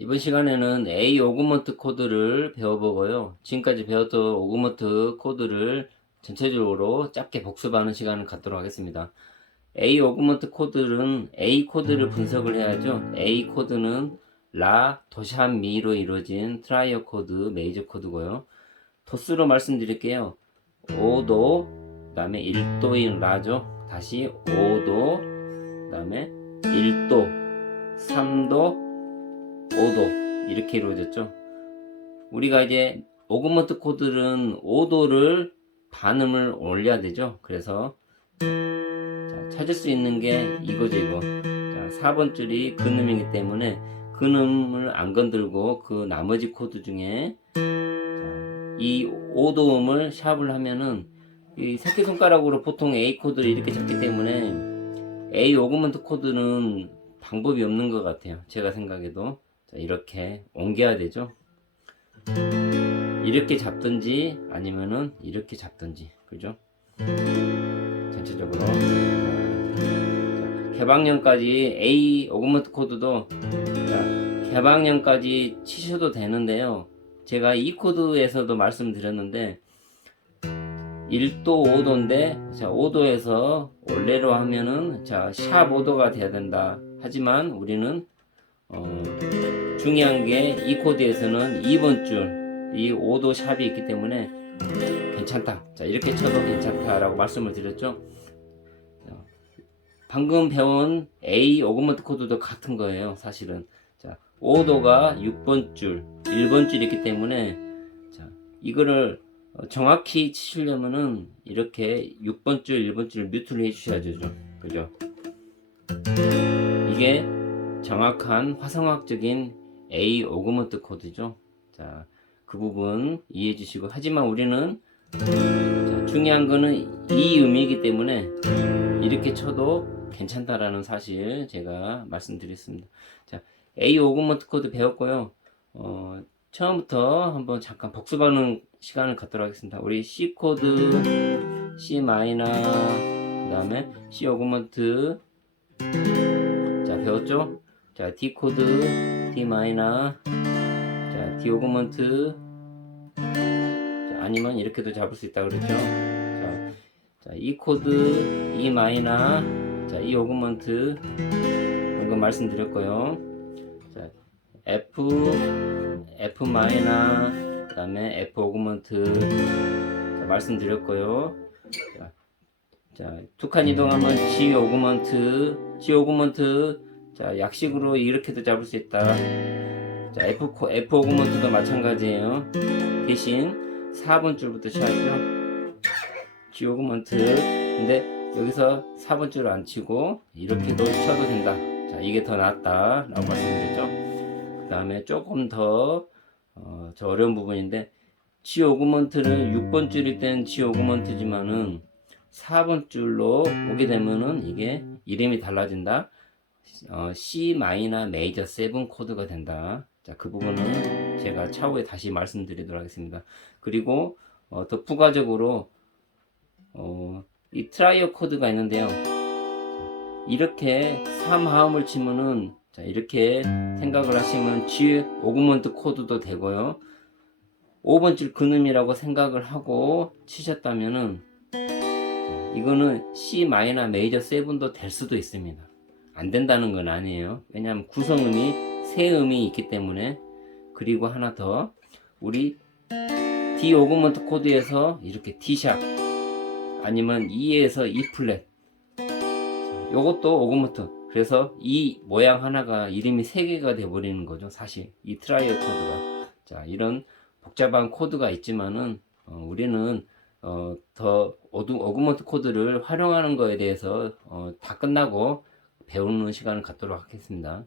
이번 시간에는 A 오그먼트 코드를 배워보고요. 지금까지 배웠던 오그먼트 코드를 전체적으로 짧게 복습하는 시간을 갖도록 하겠습니다. A 오그먼트 코드는 A 코드를 분석을 해야죠. A 코드는 라, 도샵, 미로 이루어진 트라이어 코드, 메이저 코드고요. 도수로 말씀드릴게요. 5도, 그 다음에 1도인 라죠. 다시 5도, 그 다음에 1도, 3도, 5도 이렇게 이루어졌죠. 우리가 이제 오그먼트 코드는 5도를 반음을 올려야 되죠. 그래서 자, 찾을 수 있는 게 이거죠, 이거. 자, 4번 줄이 근음이기 때문에 근음을 안 건들고 그 나머지 코드 중에 자, 이 5도음을 샵을 하면은 이 새끼손가락으로 보통 A 코드를 이렇게 잡기 때문에 A 오그먼트 코드는 방법이 없는 것 같아요. 제가 생각해도. 자, 이렇게 옮겨야 되죠. 이렇게 잡든지 아니면은 이렇게 잡든지. 그죠? 전체적으로. 자, 개방년까지 A 오그먼트 코드도 자, 개방년까지 치셔도 되는데요. 제가 이 코드에서도 말씀드렸는데 1도 5도인데 자 5도에서 원래로 하면은 자 샵 5도가 돼야 된다. 하지만 우리는 어, 중요한 게 이 코드에서는 2번 줄 이 5도 샵이 있기 때문에 괜찮다. 자 이렇게 쳐도 괜찮다라고 말씀을 드렸죠. 자, 방금 배운 A 오그먼트 코드도 같은 거예요. 사실은 자 5도가 6번 줄, 1번 줄이 있기 때문에 자 이거를 어, 정확히 치시려면은 이렇게 6번 줄, 1번 줄 뮤트를 해 주셔야죠. 그죠? 이게 정확한 화성학적인 A 오그먼트 코드죠. 자, 그 부분 이해해 주시고 하지만 우리는 자, 중요한 거는 이 의미이기 때문에 이렇게 쳐도 괜찮다라는 사실 제가 말씀드렸습니다. 자, A 오그먼트 코드 배웠고요. 어, 처음부터 한번 잠깐 복습하는 시간을 갖도록 하겠습니다. 우리 C 코드, C 마이너, 그 다음에 C 오그먼트 자 배웠죠? 자 D 코드, D 마이너, 자 D 오그먼트, 자, 아니면 이렇게도 잡을 수 있다 그랬죠? 자, 자 E 코드, E 마이너, 자 E 오그먼트 방금 말씀드렸고요. 자 F, F 마이너, 그다음에 F 오그먼트 자, 말씀드렸고요. 자, 자, 두 칸 이동하면 G 오그먼트, G 오그먼트, 자, 약식으로 이렇게도 잡을 수 있다. 자, F, 코- F 오그먼트도 마찬가지예요. 대신 4번 줄부터 시작하죠. G 오그먼트. 근데 여기서 4번 줄을 안 치고 이렇게도 쳐도 된다. 자, 이게 더 낫다. 라고 말씀드렸죠. 그 다음에 조금 더, 어, 저 어려운 부분인데, G 오그먼트는 6번 줄일 때는 G 오그먼트지만은 4번 줄로 오게 되면은 이게 이름이 달라진다. 어, C 마이너 메이저 7 코드가 된다. 자, 그 부분은 제가 차후에 다시 말씀드리도록 하겠습니다. 그리고 어, 더 부가적으로 어, 이 트라이어 코드가 있는데요. 이렇게 3하음을 치면은 자, 이렇게 생각을 하시면 G 오그먼트 코드도 되고요. 5번 줄 근음이라고 생각을 하고 치셨다면은 이거는 C 마이너 메이저 7도 될 수도 있습니다. 안 된다는 건 아니에요. 왜냐하면 구성음이 세 음이 있기 때문에. 그리고 하나 더. 우리 D 오그먼트 코드에서 이렇게 D샵 아니면 E에서 E 플랫. 요것도 오그먼트. 그래서 이 모양 하나가 이름이 세 개가 돼 버리는 거죠 사실. 이 트라이어 코드가. 자 이런 복잡한 코드가 있지만은 어, 우리는 어, 더 어두, 어그먼트 코드를 활용하는 거에 대해서 어, 다 끝나고 배우는 시간을 갖도록 하겠습니다.